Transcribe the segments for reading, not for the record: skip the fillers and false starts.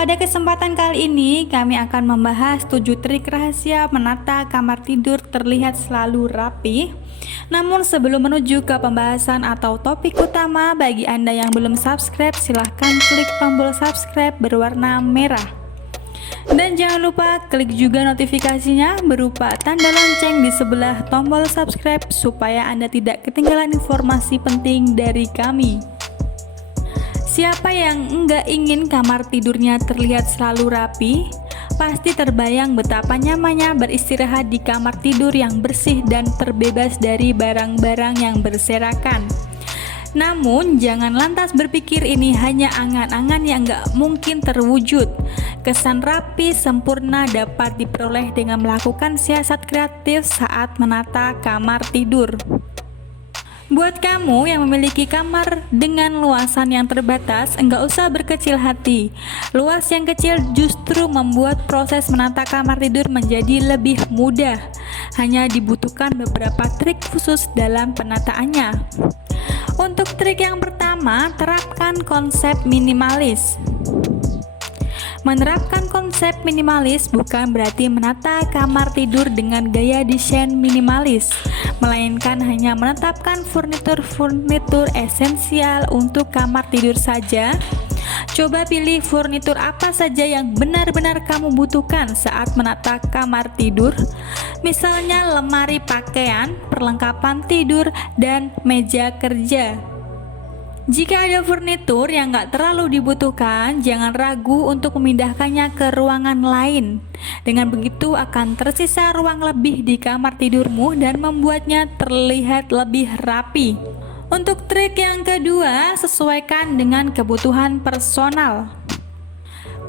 Pada kesempatan kali ini, kami akan membahas 7 trik rahasia menata kamar tidur terlihat selalu rapi. Namun sebelum menuju ke pembahasan atau topik utama, bagi Anda yang belum subscribe, silahkan klik tombol subscribe berwarna merah. Dan jangan lupa klik juga notifikasinya berupa tanda lonceng di sebelah tombol subscribe supaya Anda tidak ketinggalan informasi penting dari kami. Siapa yang enggak ingin kamar tidurnya terlihat selalu rapi? Pasti terbayang betapa nyamannya beristirahat di kamar tidur yang bersih dan terbebas dari barang-barang yang berserakan. Namun, jangan lantas berpikir ini hanya angan-angan yang enggak mungkin terwujud. Kesan rapi sempurna dapat diperoleh dengan melakukan siasat kreatif saat menata kamar tidur. Buat kamu yang memiliki kamar dengan luasan yang terbatas, enggak usah berkecil hati. Luas yang kecil justru membuat proses menata kamar tidur menjadi lebih mudah. Hanya dibutuhkan beberapa trik khusus dalam penataannya. Untuk trik yang pertama, terapkan konsep minimalis. Menerapkan konsep minimalis bukan berarti menata kamar tidur dengan gaya desain minimalis, melainkan hanya menetapkan furnitur esensial untuk kamar tidur saja. Coba pilih furnitur apa saja yang benar-benar kamu butuhkan saat menata kamar tidur. Misalnya lemari pakaian, perlengkapan tidur, dan meja kerja. Jika ada furnitur yang nggak terlalu dibutuhkan, jangan ragu untuk memindahkannya ke ruangan lain. Dengan begitu akan tersisa ruang lebih di kamar tidurmu dan membuatnya terlihat lebih rapi. Untuk trik yang kedua, sesuaikan dengan kebutuhan personal.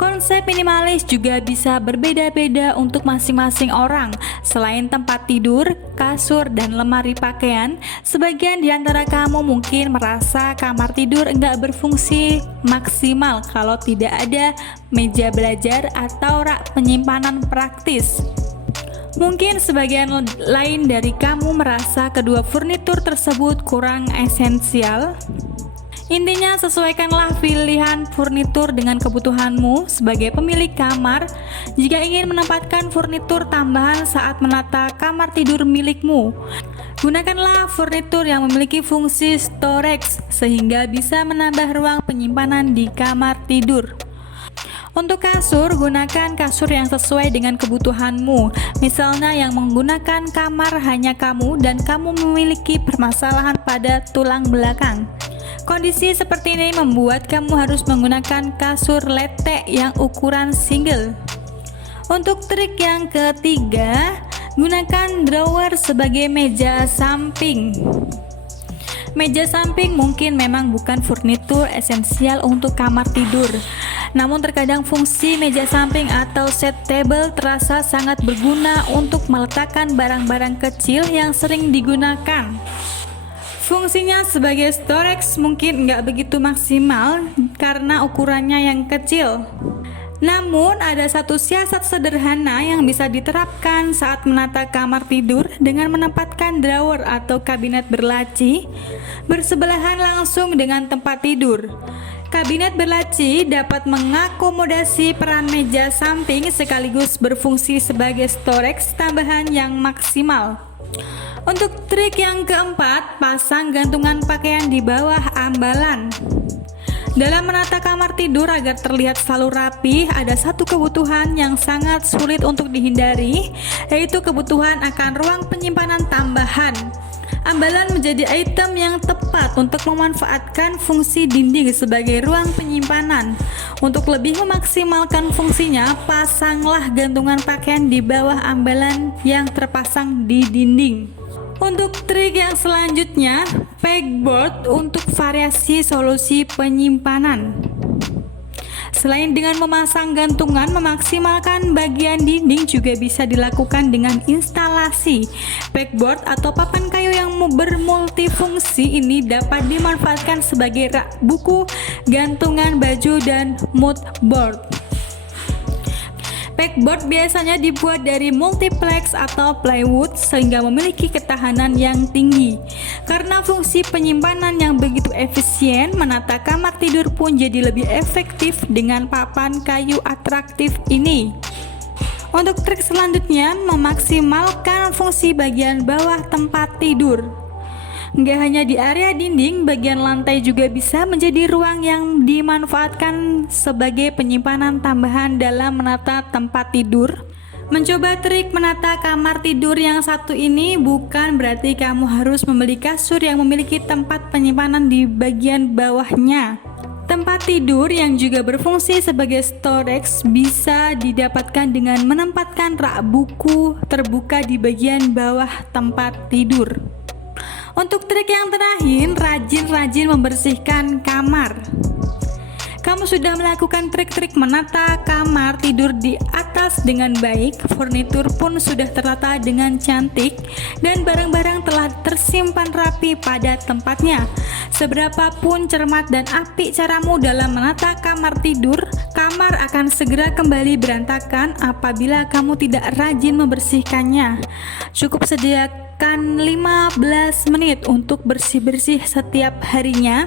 Konsep minimalis juga bisa berbeda-beda untuk masing-masing orang. Selain tempat tidur, kasur, dan lemari pakaian, sebagian di antara kamu mungkin merasa kamar tidur enggak berfungsi maksimal kalau tidak ada meja belajar atau rak penyimpanan praktis. Mungkin sebagian lain dari kamu merasa kedua furnitur tersebut kurang esensial. Intinya, sesuaikanlah pilihan furnitur dengan kebutuhanmu sebagai pemilik kamar. Jika ingin menempatkan furnitur tambahan saat menata kamar tidur milikmu, gunakanlah furnitur yang memiliki fungsi storage sehingga bisa menambah ruang penyimpanan di kamar tidur. Untuk kasur, gunakan kasur yang sesuai dengan kebutuhanmu. Misalnya yang menggunakan kamar hanya kamu dan kamu memiliki permasalahan pada tulang belakang. Kondisi seperti ini membuat kamu harus menggunakan kasur letek yang ukuran single. Untuk trik yang ketiga, gunakan drawer sebagai meja samping. Meja samping mungkin memang bukan furnitur esensial untuk kamar tidur. Namun terkadang fungsi meja samping atau set table terasa sangat berguna untuk meletakkan barang-barang kecil yang sering digunakan. Fungsinya sebagai storage mungkin nggak begitu maksimal karena ukurannya yang kecil. Namun ada satu siasat sederhana yang bisa diterapkan saat menata kamar tidur dengan menempatkan drawer atau kabinet berlaci bersebelahan langsung dengan tempat tidur. Kabinet berlaci dapat mengakomodasi peran meja samping sekaligus berfungsi sebagai storage tambahan yang maksimal. Untuk trik yang keempat, pasang gantungan pakaian di bawah ambalan. Dalam menata kamar tidur agar terlihat selalu rapi, ada satu kebutuhan yang sangat sulit untuk dihindari, yaitu kebutuhan akan ruang penyimpanan tambahan. Ambalan menjadi item yang tepat untuk memanfaatkan fungsi dinding sebagai ruang penyimpanan. Untuk lebih memaksimalkan fungsinya, pasanglah gantungan pakaian di bawah ambalan yang terpasang di dinding. Untuk trik yang selanjutnya, pegboard untuk variasi solusi penyimpanan. Selain dengan memasang gantungan, memaksimalkan bagian dinding juga bisa dilakukan dengan instalasi pegboard atau papan kayu yang bermultifungsi. Ini dapat dimanfaatkan sebagai rak buku, gantungan baju, dan mood board. Pegboard biasanya dibuat dari multiplex atau plywood sehingga memiliki ketahanan yang tinggi. Karena fungsi penyimpanan yang begitu efisien, menata kamar tidur pun jadi lebih efektif dengan papan kayu atraktif ini. Untuk trik selanjutnya, memaksimalkan fungsi bagian bawah tempat tidur. Nggak hanya di area dinding, bagian lantai juga bisa menjadi ruang yang dimanfaatkan sebagai penyimpanan tambahan dalam menata tempat tidur. Mencoba trik menata kamar tidur yang satu ini bukan berarti kamu harus membeli kasur yang memiliki tempat penyimpanan di bagian bawahnya. Tempat tidur yang juga berfungsi sebagai storage bisa didapatkan dengan menempatkan rak buku terbuka di bagian bawah tempat tidur. Untuk trik yang terakhir, rajin-rajin membersihkan kamar. Kamu sudah melakukan trik-trik menata kamar tidur di atas dengan baik, furnitur pun sudah tertata dengan cantik, dan barang-barang telah tersimpan rapi pada tempatnya. Seberapapun cermat dan apik caramu dalam menata kamar tidur, kamar akan segera kembali berantakan apabila kamu tidak rajin membersihkannya. Cukup sediakan 15 menit untuk bersih-bersih setiap harinya.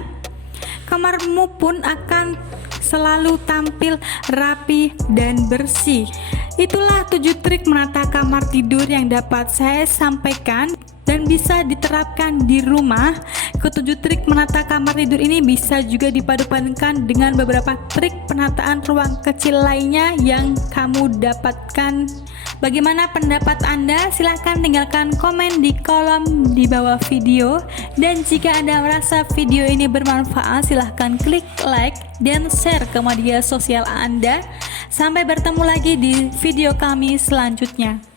Kamarmu pun akan selalu tampil rapi dan bersih. Itulah 7 trik menata kamar tidur yang dapat saya sampaikan dan bisa diterapkan di rumah. Ketujuh trik menata kamar tidur ini bisa juga dipadupadankan dengan beberapa trik penataan ruang kecil lainnya yang kamu dapatkan. Bagaimana pendapat Anda? Silahkan tinggalkan komen di kolom di bawah video. Dan jika Anda merasa video ini bermanfaat, silahkan klik like dan share ke media sosial Anda. Sampai bertemu lagi di video kami selanjutnya.